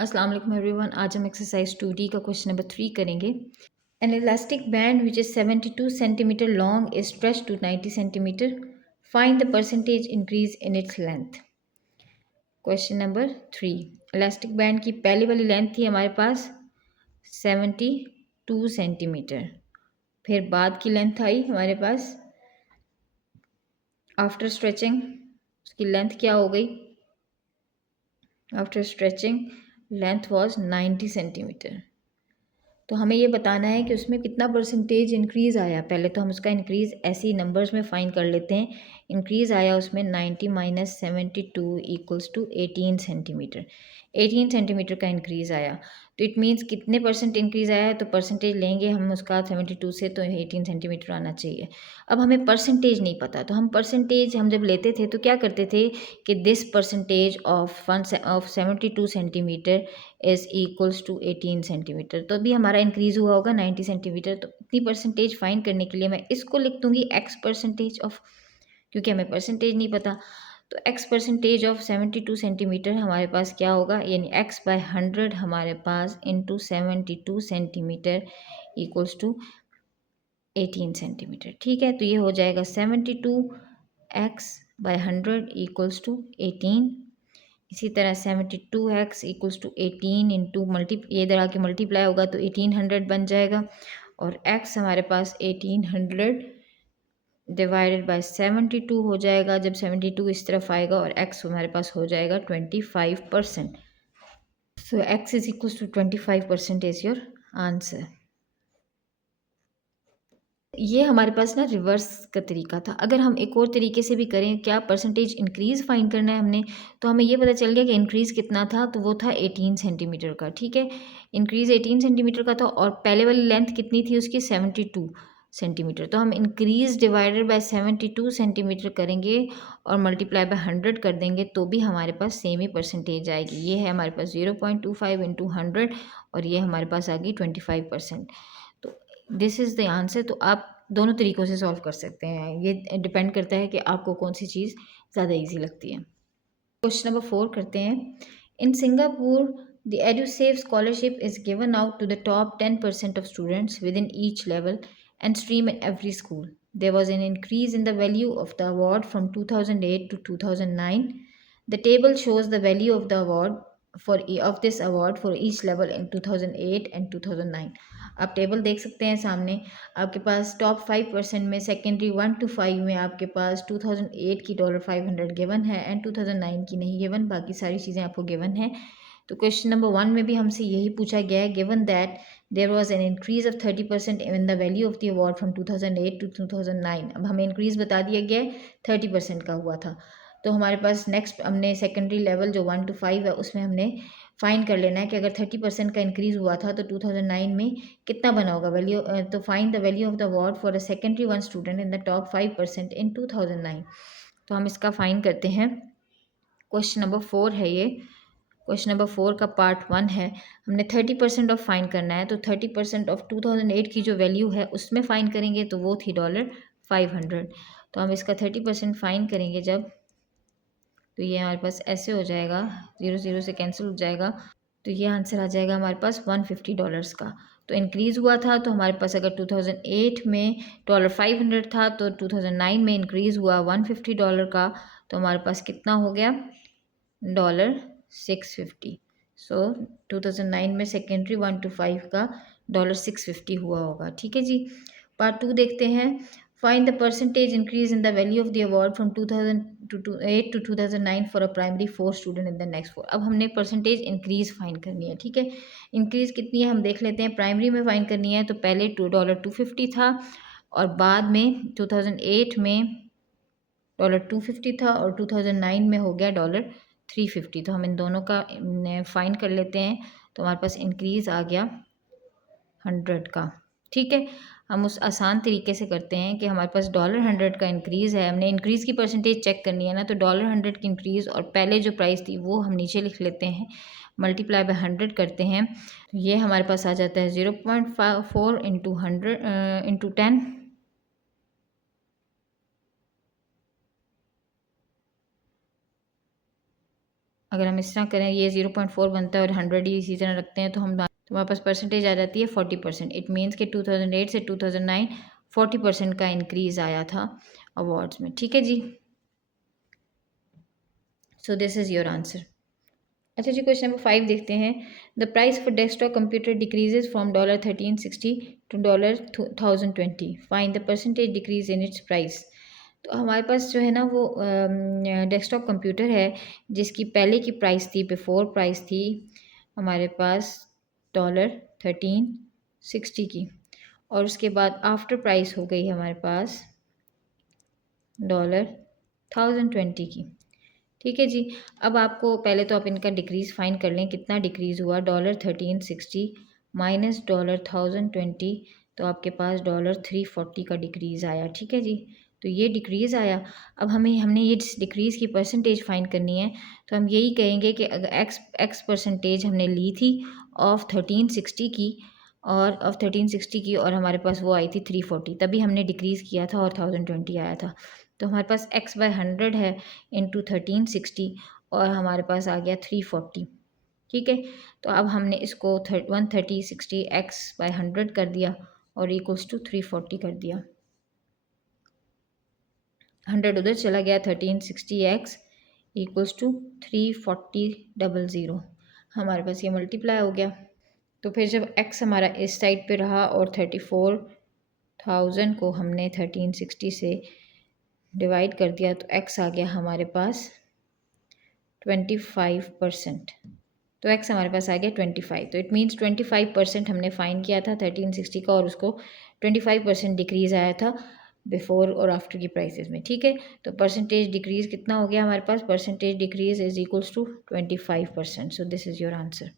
अस्सलाम वालेकुम एवरीवन। आज हम एक्सरसाइज 2D का क्वेश्चन नंबर 3 करेंगे। An elastic band which is 72 centimetre long is stretch to 90 centimetre. Find the percentage increase in its length. Question number 3। Elastic band की पहली वाली लेंथ थी हमारे पास 72 सेंटीमीटर। फिर बाद की लेंथ आई हमारे पास आफ्टर स्ट्रेचिंग, उसकी लेंथ क्या हो गई? After stretching length was 90 centimetre. तो हमें ये बताना है कि उसमें कितना परसेंटेज इंक्रीज़ आया। पहले तो हम उसका इंक्रीज़ ऐसे ही नंबर्स में फाइंड कर लेते हैं। इंक्रीज़ आया उसमें 90 minus 72 equals to 18 centimetre. 18 centimetre का इंक्रीज़ आया। तो इट मीन्स कितने परसेंट इंक्रीज़ आया है, तो परसेंटेज लेंगे हम उसका 72 से, तो 18 सेंटीमीटर आना चाहिए। अब हमें परसेंटेज नहीं पता, तो हम परसेंटेज हम जब लेते थे तो क्या करते थे कि this percentage of 72 centimetre is equals to 18 centimetre. तो अभी हमारा इंक्रीज़ हुआ होगा 90 सेंटीमीटर। तो इतनी परसेंटेज फाइंड करने के लिए मैं इसको लिख दूंगी एक्स परसेंटेज ऑफ, क्योंकि हमें परसेंटेज नहीं पता। तो एक्स परसेंटेज ऑफ 72 सेंटीमीटर हमारे पास क्या होगा, यानी एक्स बाय 100 हमारे पास into 72 centimetre equals to 18 centimetre. ठीक है, तो ये हो जाएगा 72 एक्स बाय 100 इक्वल्स टू 18। इसी तरह 72x इक्वल्स टू 18 इंटू ये इधर आके मल्टीप्लाई होगा तो 1800 बन जाएगा। और x हमारे पास 1800 डिवाइडेड बाय 72 हो जाएगा। जब 72 इस तरफ आएगा और x हमारे पास हो जाएगा 25%। So x is equals to 25% is your answer. ये हमारे पास ना रिवर्स का तरीका था। अगर हम एक और तरीके से भी करें, क्या परसेंटेज इंक्रीज़ फाइंड करना है हमने, तो हमें ये पता चल गया कि इंक्रीज़ कितना था, तो वो था 18 सेंटीमीटर का। ठीक है, इंक्रीज़ 18 सेंटीमीटर का था और पहले वाली लेंथ कितनी थी उसकी 72 सेंटीमीटर। तो हम इंक्रीज़ डिवाइडेड बाय 72 सेंटीमीटर करेंगे और मल्टीप्लाई बाय 100 कर देंगे तो भी हमारे पास सेम ही परसेंटेज आएगी। ये है हमारे पास 0.25 इंटू 100 और ये हमारे पास आ गई 25%। तो दिस इज़ द आंसर। तो आप दोनों तरीक़ों से सॉल्व कर सकते हैं, ये डिपेंड करता है कि आपको कौन सी चीज़ ज़्यादा ईजी लगती है। क्वेश्चन नंबर 4 करते हैं। In Singapore the Edusave scholarship is given out to the top 10% of students with in each level and stream in every school. There was an increase in the value of the award from 2008 to 2009. The table shows the value of the award of this award for each level in 2008 and 2009. आप table देख सकते हैं सामने। आपके पास top 5% में secondary 1 to 5 में आपके पास 2008 की $500 गिवन है एंड 2009 की नहीं गिवन, बाकी सारी चीज़ें आपको गिवन है। तो क्वेश्चन नंबर 1 में भी हमसे यही पूछा गया है, given that there was an increase of 30% in the value of the award from 2008 to 2009। अब हमें इंक्रीज बता दिया गया है 30% का हुआ था। तो हमारे पास नेक्स्ट हमने सेकेंडरी लेवल जो 1 to 5 है उसमें हमने फाइंड कर लेना है कि अगर 30% का इंक्रीज़ हुआ था तो 2009 में कितना बना होगा वैल्यू। तो find the value of the award for a secondary 1 student in the top 5% इन 2009। तो हम इसका फाइंड करते हैं। क्वेश्चन नंबर 4 है ये। क्वेश्चन नंबर 4 का पार्ट 1 है। हमने 30% ऑफ फाइंड करना है, तो 30% ऑफ 2008 की जो वैल्यू है उसमें फाइंड करेंगे तो वो थी $500। तो हम इसका 30% फाइंड करेंगे जब, तो ये हमारे पास ऐसे हो जाएगा, 0 0 से कैंसिल हो जाएगा, तो ये आंसर आ जाएगा हमारे पास $150 का। तो इंक्रीज़ हुआ था, तो हमारे पास अगर 2008 में $500 था तो 2009 में इंक्रीज़ हुआ $150 का, तो हमारे पास कितना हो गया $650। सो 2009 में सेकेंडरी 1 to 5 का $650 हुआ होगा। ठीक है जी। पार्ट 2 देखते हैं। Find the percentage increase in the value of the award from 2008 to 2009 for a primary 4 student in the next 4। अब हमने परसेंटेज इंक्रीज फाइंड करनी है। ठीक है, इंक्रीज कितनी है हम देख लेते हैं। प्राइमरी में फाइंड करनी है तो पहले $250 था और बाद में 2008 में $250 था और 2009 में हो गया $350। तो हम इन दोनों का फाइंड कर लेते हैं, तो हमारे पास इंक्रीज़ आ गया 100 का। ठीक है, हम उस आसान तरीके से करते हैं कि हमारे पास $100 का इंक्रीज़ है, हमने इंक्रीज़ की परसेंटेज चेक करनी है ना, तो $100 की इंक्रीज़ और पहले जो प्राइस थी वो हम नीचे लिख लेते हैं, मल्टीप्लाई बाय 100 करते हैं, तो ये हमारे पास आ जाता है 0.4 इंटू 100 इंटू 10। अगर हम इस तरह करें, ये 0.4 बनता है और 100 ही इसी तरह रखते हैं, तो हमारे पास परसेंटेज आ जाती है 40%। इट मीन्स कि 2008 से 2009 40% का इंक्रीज़ आया था अवार्ड्स में। ठीक है जी, so this is your answer. अच्छा जी, क्वेश्चन नंबर 5 देखते हैं। The price for desktop computer decreases from $1360 to $1020। Find the percentage decrease in its price. तो हमारे पास जो है ना वो डेस्कटॉप कंप्यूटर है जिसकी पहले की प्राइस थी, बिफोर प्राइस थी हमारे पास $1360 की, और उसके बाद आफ्टर प्राइस हो गई हमारे पास $1020 की। ठीक है जी, अब आपको पहले तो आप इनका डिक्रीज़ फाइंड कर लें, कितना डिक्रीज़ हुआ। $1360 माइनस $1020, तो आपके पास $340 का डिक्रीज़ आया। ठीक है जी, तो ये डिक्रीज़ आया। अब हमने ये डिक्रीज़ की परसेंटेज फाइंड करनी है, तो हम यही कहेंगे कि अगर एक्स परसेंटेज हमने ली थी ऑफ 1360 की, और हमारे पास वो आई थी 340, तभी हमने डिक्रीज़ किया था और 1020 आया था। तो हमारे पास x/100 है इंटू 1360, और हमारे पास आ गया 340। ठीक है, तो अब हमने इसको 13060 x/100 कर दिया और इक्वल्स टू 340 कर दिया। 100 उधर चला गया, 1360 x इक्वल्स टू 34000। हमारे पास ये मल्टीप्लाई हो गया। तो फिर जब x हमारा इस साइड पे रहा और 34,000 को हमने 1360 से डिवाइड कर दिया, तो x आ गया हमारे पास 25%। तो x हमारे पास आ गया 25। तो इट मीन्स 25% हमने फाइन किया था 1360 का, और उसको 25% डिक्रीज़ आया था बिफोर और आफ्टर की प्राइसेस में। ठीक है, तो परसेंटेज डिक्रीज़ कितना हो गया हमारे पास, percentage decrease is equals to 25%। So this is your answer.